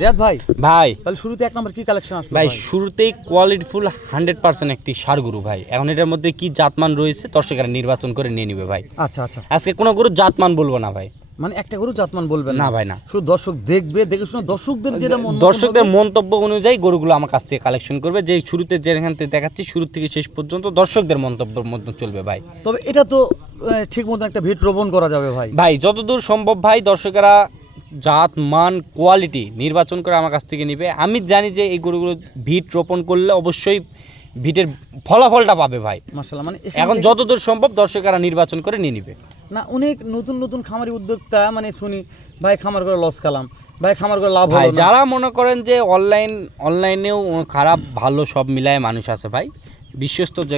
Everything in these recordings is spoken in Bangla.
রিয়াদ ভাই ভাই। তাহলে শুরুতে এক নম্বর কি কালেকশন আসলো ভাই শুরুতেই কোয়ালিটিফুল হান্ড্রেড পার্সেন্ট একটি সার গরু ভাই। এখন এটার মধ্যে কি জাতমান রয়েছে দর্শকেরা নির্বাচন করে নিয়ে নিবে ভাই। আচ্ছা আচ্ছা। আজকে কোনো গরু জাতমান বলব না ভাই। মানে একটা গরু জাতমান বলবেন না? ভাই না। শুধু দর্শক দেখবে দেখে শুনে দর্শকদের যেটা দর্শকদের মন্তব্য অনুযায়ী গরুগুলো আমার কাছ থেকে কালেকশন করবে। যে শুরুতে যেখান থেকে দেখাচ্ছি শুরু থেকে শেষ পর্যন্ত দর্শকদের মন্তব্যের মধ্যে চলবে ভাই। তবে এটা তো ঠিক মতো একটা ভিট রোপণ করা যাবে ভাই। ভাই যতদূর সম্ভব ভাই দর্শকেরা জাত মান কোয়ালিটি নির্বাচন করে আমার কাছ থেকে নিবে। আমি জানি যে এই গরুগুলো ভিট রোপণ করলে অবশ্যই ভিটের ফলাফলটা পাবে ভাই। মার্শাল্লাহ মানে এখন যতদূর সম্ভব দর্শকেরা নির্বাচন করে নিয়ে নিবে। না অনেক নতুন নতুন খামারি উদ্যোক্তা মানে শুনি ভাই খামার করে লস খালাম। ভাই খামার করে লাভ না। যারা মনে করেন যে অনলাইন অনলাইনেও খারাপ ভালো সব মিলায় মানুষ আছে ভাই। বিশ্বস্ত যে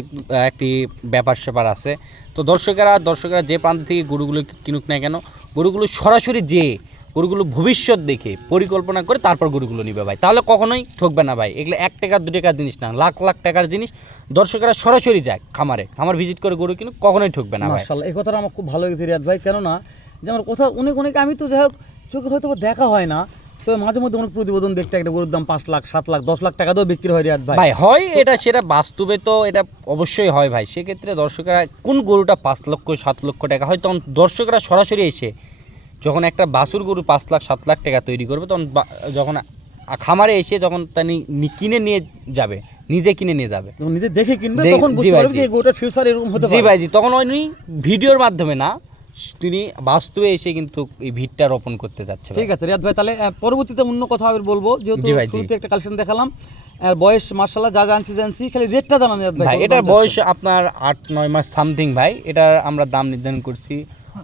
একটি ব্যাপার স্যাপার আছে। তো দর্শকেরা দর্শকেরা যে প্রান্ত থেকে গরুগুলো কিনুক না কেন গরুগুলো সরাসরি যে গরুগুলো ভবিষ্যৎ দেখে পরিকল্পনা করে তারপর গরুগুলো নিবে ভাই। তাহলে কখনোই ঠকবে না ভাই। এগুলো এক টাকা দু টাকার জিনিস না লাখ লাখ টাকার জিনিস। দর্শকেরা সরাসরি যায় খামারে। খামার ভিজিট করে গরু কিন্তু কখনোই ঠকবে না ভাই। এই কথাটা আমার খুব ভালো লেগেছে রিয়াদ ভাই। কেননা যে আমার কোথাও অনেক অনেক আমি তো যাই হোক চোখে হয়তো দেখা হয় না। তো মাঝে মধ্যে অনেক প্রতিবেদন দেখতে একটা গরুর দাম পাঁচ লাখ সাত লাখ দশ লাখ টাকা দিয়েও বিক্রি হয় রিয়াদ ভাই। ভাই হয় এটা সেটা বাস্তবে তো এটা অবশ্যই হয় ভাই। সেক্ষেত্রে দর্শকরা কোন গরুটা পাঁচ লক্ষ সাত লক্ষ টাকা হয় তখন দর্শকরা সরাসরি এসে যখন একটা বাসুর গরু পাঁচ লাখ সাত লাখ টাকা তৈরি করবে তখন যখন খামারে এসে যখন তা কিনে নিয়ে যাবে নিজে কিনে নিয়ে যাবে। নিজে দেখে কিনবে তখন বুঝতে পারবে। যে গরুটার ফিউচার এরকম হতে পারে। জি। তখন উনি ভিডিওর মাধ্যমে না তিনি বাস্তবে এসে কিন্তু এই ভিড়টা রোপণ করতে যাচ্ছে ঠিক আছে রিয়াদ ভাই তাহলে পরবর্তীতে অন্য কথা আমি বলব যেহেতু। শুরুতে একটা কালেকশন দেখালাম আর বয়স মার্শাল্লাহ যা জানছি জানছি খালি রেটটা জানান রিয়াদ ভাই ভাই এটার বয়স আপনার আট নয় মাস সামথিং ভাই এটার আমরা দাম নির্ধারণ করছি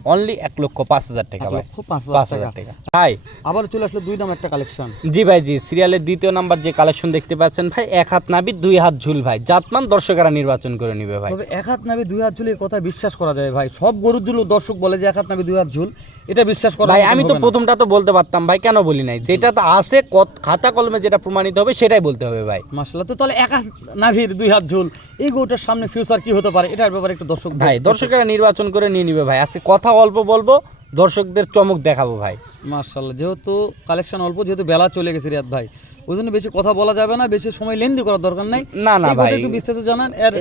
অনলি এক লক্ষ পাঁচ হাজার টাকা ভাই। পাঁচ হাজার টাকা। ভাই। আবার চলে আসলো দুই একটা কালেকশন জি ভাই জি। সিরিয়ালের দ্বিতীয় নাম্বার যে কালেকশন দেখতে পাচ্ছেন ভাই এক হাত নাবি দুই হাত ঝুল ভাই। জাতমান দর্শকেরা নির্বাচন করে নিবে ভাই। তবে এক হাত নাবি দুই হাত ঝুল এই কথা বিশ্বাস করা যায় ভাই। সব গরুর ঝুল দর্শক বলে যে এক হাত নাবি দুই হাত ঝুল এটা বিশ্বাস করা ভাই আমি তো প্রথমটা তো বলতে পারতাম ভাই কেন বলি নাই? যেটা তো আছে কত- খাতা কলমে যেটা প্রমাণিত হবে সেটাই বলতে হবে ভাই। মার্শাল্লাহ তো তাহলে এক হাত নাভির দুই হাত ঝুল এই গরুটার সামনে ফিউচার কি হতে পারে এটার ব্যাপারে একটু দর্শক ভাই দর্শকেরা নির্বাচন করে নিয়ে নিবে ভাই। আজকে কথা অল্প বলব দর্শকদের চমক দেখাবো ভাই মার্শাল্লাহ যেহেতু কালেকশন অল্প যেহেতু বেলা চলে গেছে রিয়াদ ভাই ওই জন্য বেশি কথা বলা যাবে না বেশি সময় লেন্দি করার দরকার নাই না, না ভাই। একটু বিস্তারিত জানান এর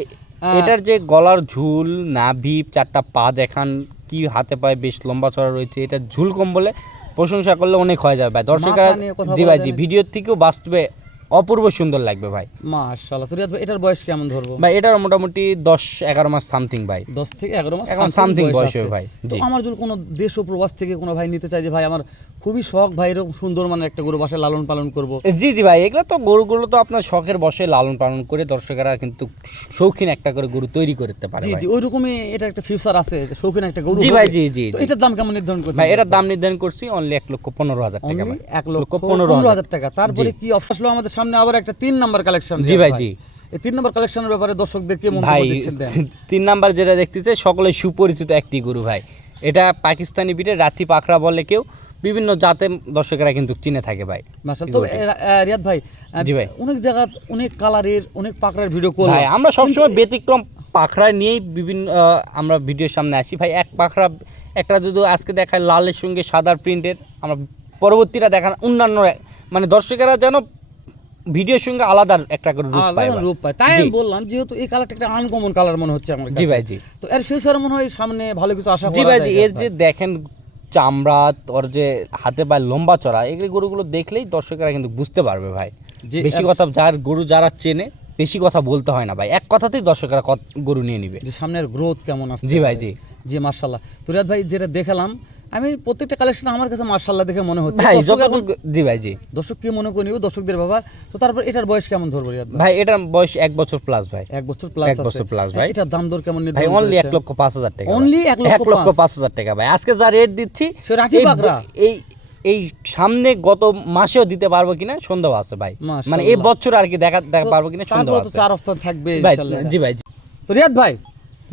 এটার যে গলার ঝুল নাভি চারটা পা দেখান কি হাতে পায়ে বেশ লম্বা চড়া রয়েছে এটা ঝুল কম বলে প্রশংসা করলে অনেক হয়ে যাবে ভাই দর্শকরা জি ভাই জি। ভিডিওর থেকেও বাস্তবে অপূর্ব সুন্দর লাগবে ভাই। মার্শাল্লাহ তো ভাই এটার বয়স কেমন ধরবো? ভাই এটার মোটামুটি দশ এগারো মাস সামথিং ভাই। দশ থেকে এগারো মাস এখন something বয়স হবে ভাই, তো আমার যদি কোনো দেশ ও প্রবাস থেকে কোনো ভাই নিতে চাই যে ভাই আমার খুবই শখ ভাই এরকম সুন্দর মানে একটা গরু বাসায় লালন পালন করব। জি জি ভাই এগুলো তো গরুগুলো তো আপনার শখের বসে লালন পালন করে দর্শকেরা কিন্তু শৌখিন একটা করে গরু তৈরি করতে পারে জি জি ওই রকমই এটা একটা ফিউচার আছে শৌখিন একটা গরু জি ভাই, জি, জি, তো এটার দাম কেমন নির্ধারণ করছেন? ভাই এটার দাম নির্ধারণ করছি অনলি এক লক্ষ পনেরো হাজার টাকা এক লক্ষ পনেরো হাজার। টাকা। তারপরে কি অফার আসলো আমাদের সামনে আবার একটা তিন নাম্বার কালেকশন জি ভাই, জি। এই তিন নাম্বার কালেকশনের ব্যাপারে দর্শকদের কে মন্তব্য ভাই তিন নাম্বার যেটা দেখতেছে সকলে সুপরিচিত একটি গরু ভাই। এটা পাকিস্তানি বিটে রাতি পাখরা বলে কেউ বিভিন্ন জাতে দর্শকেরা কিন্তু চিনে থাকে ভাই। মাশাল তো রিয়াদ ভাই জি ভাই। অনেক জায়গা অনেক কালারের অনেক পাকড়ার ভিডিও করলাম। ভাই আমরা সবসময় ব্যতিক্রম পাখরা নিয়েই বিভিন্ন আমরা ভিডিওর সামনে আসি। ভাই এক পাখরা একটা যদি আজকে দেখায় লালের সঙ্গে সাদার প্রিন্টের আমরা পরবর্তীরা দেখান অন্যান্য মানে দর্শকেরা যেন ভিডিওর সঙ্গে আলাদা একটা করে রূপ পায়। রূপ পায়। তাই আমি বললাম যেহেতু এই কালারটা একটা আনকমন কালার মনে হচ্ছে আমার জি। ভাই জি। তো এর ফিউচার মনে হয় সামনে ভালো কিছু আশা জি করা ভাই যায় জি এর যে দেখেন চামড়া ওর যে হাতে পায়ে লম্বা চড়া এগুলি গরুগুলো দেখলেই দর্শকেরা কিন্তু বুঝতে পারবে ভাই। যে বেশি কথা যার গরু যারা চেনে বেশি কথা বলতে হয় না ভাই। এক কথাতেই দর্শকেরা গরু নিয়ে নিবে। যে সামনের গ্রোথ কেমন আছে জি ভাই, জি। জি মার্শাল্লাহ তো রিয়াদ ভাই যেটা দেখালাম আমি প্রত্যেকটা কালেকশন আমার কাছে মার্শাল্লাহ দেখে মনে হচ্ছে। ভাই দর্শক জি ভাই জি। দর্শক কি মনে করে দর্শকদের ব্যাপার তো তারপর এটার বয়স কেমন ধরবো ভাই? এটার বয়স এক বছর প্লাস ভাই। এক বছর প্লাস এক বছর plus ভাই। এটার দাম দর কেমন ভাই অনলি এক লক্ষ পাঁচ হাজার টাকা ভাই। এক লক্ষ পাঁচ? হাজার টাকা ভাই। আজকে যা রেট দিচ্ছি এই এই সামনে গত মাসেও দিতে পারব কিনা সন্দেহ আছে ভাই। মানে এই বছর আর কি দেখা দেখা পারব কিনা সন্দেহ আছে। চার হপ্তাহ থাকবে। জি ভাই জি। তো রিয়াদ ভাই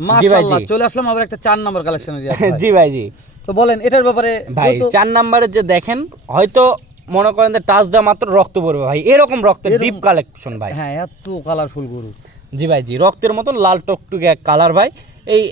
মাশাআল্লাহ। চলে আসলাম আবার একটা চার নাম্বার কালেকশনে। জি ভাই জি। তো বলেন এটার ব্যাপারে ভাই চার নাম্বারে যে দেখেন হয়তো মনে করেন যে টাচ দেওয়া মাত্র রক্ত পড়বে ভাই। এরকম রক্তের ডিপ কালেকশন ভাই। হ্যাঁ এত কালারফুল গরু। জি ভাই জি রক্তের মতন লাল টকটুকে কালার ভাই। এই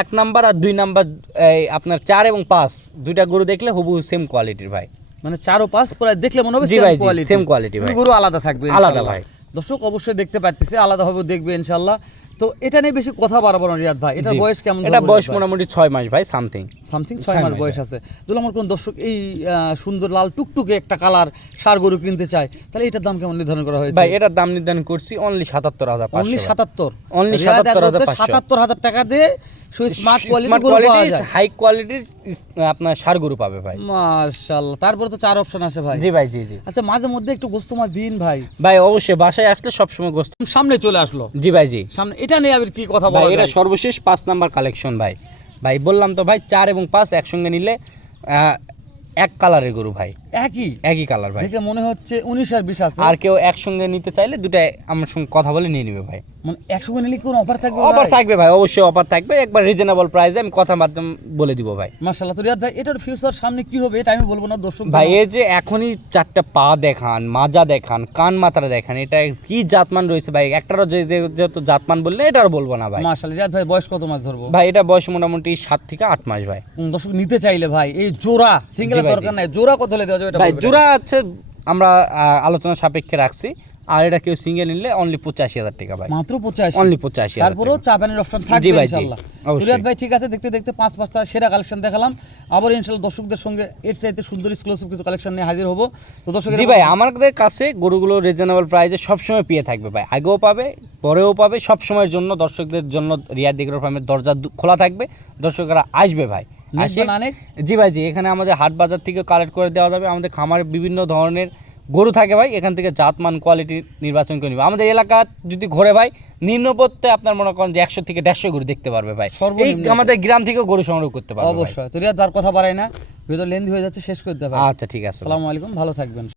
এক নাম্বার আর দুই নাম্বার এই আপনার চার এবং পাঁচ দুইটা গরু দেখলে হুবহু সেম কোয়ালিটির ভাই। মানে চার ও পাঁচ প্রায় দেখলে মনে হবে জি ভাই, জি, quality। same ভাই। গরু আলাদা থাকবে আলাদা ভাই। দর্শক অবশ্যই দেখতে পাচ্ছি আলাদাভাবে দেখবে ইনশাল্লাহ তো এটা নিয়ে বেশি কথা বাড়াবো না রিয়াদ ভাই। এটা বয়স কেমন এটা বয়স মোটামুটি ছয় মাস ভাই সামথিং সামথিং ছয় মাস বয়স আছে। যদি আমার কোন দর্শক এই সুন্দর লাল টুকটুকে একটা কালার সার গরু কিনতে চায় তাহলে এটার দাম কেমন নির্ধারণ করা হয়েছে? ভাই এটার দাম নির্ধারণ করছি অনলি সাতাত্তর হাজার অনলি পাঁচশো সাতাত্তর। হাজার 77,500 সাতাত্তর হাজার টাকা দিয়ে স্মার্ট কোয়ালিটি স্মার্ট গরু পাওয়া কোয়ালিটির যায় হাই কোয়ালিটির আপনার সার গরু পাবে ভাই। মাশাআল্লাহ তারপরে তো চার অপশন আছে ভাই। জি ভাই জি জি। আচ্ছা মাঝে মধ্যে একটু গোস্ত মাছ দিন ভাই। ভাই অবশ্যই বাসায় আসলে গোস্ত। সামনে চলে আসলো। জি ভাই জি। সামনে এটা নিয়ে আবার কি কথা বলা এটা সর্বশেষ পাঁচ নাম্বার কালেকশন ভাই। ভাই বললাম তো ভাই চার এবং পাঁচ একসঙ্গে নিলে এক কালারের গরু ভাই। একই? একই কালার ভাই। দেখে মনে হচ্ছে উনিশ আর বিশ আছে। আর কেউ একসঙ্গে নিতে চাইলে দুটাই আমার সঙ্গে কথা বলে নিয়ে নেবে ভাই। মানে একসঙ্গে নিলে কোন অফার থাকবে অফার থাকবে ভাই অবশ্যই অফার থাকবে। একবার রিজনেবল প্রাইসে আমি কথা মাধ্যম বলে দিব ভাই। মাশাআল্লাহ তো রিয়াদ ভাই এটার ফিউচার সামনে কি হবে এটা আমি বলব না দর্শক ভাই এই যে এখনই চারটা পা দেখান মাজা দেখান কান মাথাটা দেখান এটা কি জাতমান রয়েছে ভাই? একটারও যে যে- যেহেতু জাতমান বললে এটারও বলব না ভাই। মাশাআল্লাহ রিয়াদ ভাই বয়স কত মাস ধরবো? ভাই এটা বয়স মোটামুটি সাত থেকে আট মাস ভাই। দর্শক নিতে চাইলে ভাই এই জোড়া সিঙ্গেল দরকার নাই জোড়া কত হলে দেওয়া যাবে ভাই জোড়া আছে আমরা আলোচনা সাপেক্ষে রাখছি। আর এটা কেউ সিঙ্গেল নিলে অনলি পঁচাশি হাজার টাকা ভাই। মাত্র পঁচাশি? অনলি পঁচাশি তারপরেও চা অপশন থাকবে ভাই, রিয়াদ ভাই ঠিক আছে দেখতে দেখতে পাঁচ পাঁচটা সেরা কালেকশন দেখালাম। আবার ইনশাআল্লাহ দর্শকদের সঙ্গে এর চাইতে সুন্দর এক্সক্লুসিভ কিছু কালেকশন নিয়ে হাজির হব। তো দর্শক জি ভাই আমাদের কাছে গরুগুলো রিজনেবল প্রাইসে সবসময় পেয়ে থাকবে ভাই। আগেও পাবে পরেও পাবে সব সময়ের জন্য দর্শকদের জন্য রিয়াদ দিগর ফার্মের দরজা খোলা থাকবে। দর্শকরা আসবে ভাই। জি ভাই জি এখানে আমাদের হাট বাজার থেকে কালেক্ট করে দেওয়া যাবে। আমাদের খামারে বিভিন্ন ধরনের গরু থাকে ভাই এখান থেকে জাতমান কোয়ালিটি নির্বাচন করে নিবে। আমাদের এলাকা যদি ঘোরে ভাই নিম্নপত্তে আপনার মনে করেন যে একশো থেকে দেড়শো গরু দেখতে পারবে ভাই। এই আমাদের গ্রাম থেকে গরু সংগ্রহ করতে পারবে অবশ্যই। তো আর কথা বাড়াই না। ভিডিও লেন্দি হয়ে যাচ্ছে শেষ করতে হবে। আচ্ছা ঠিক আছে। আসসালামু আলাইকুম ভালো থাকবেন।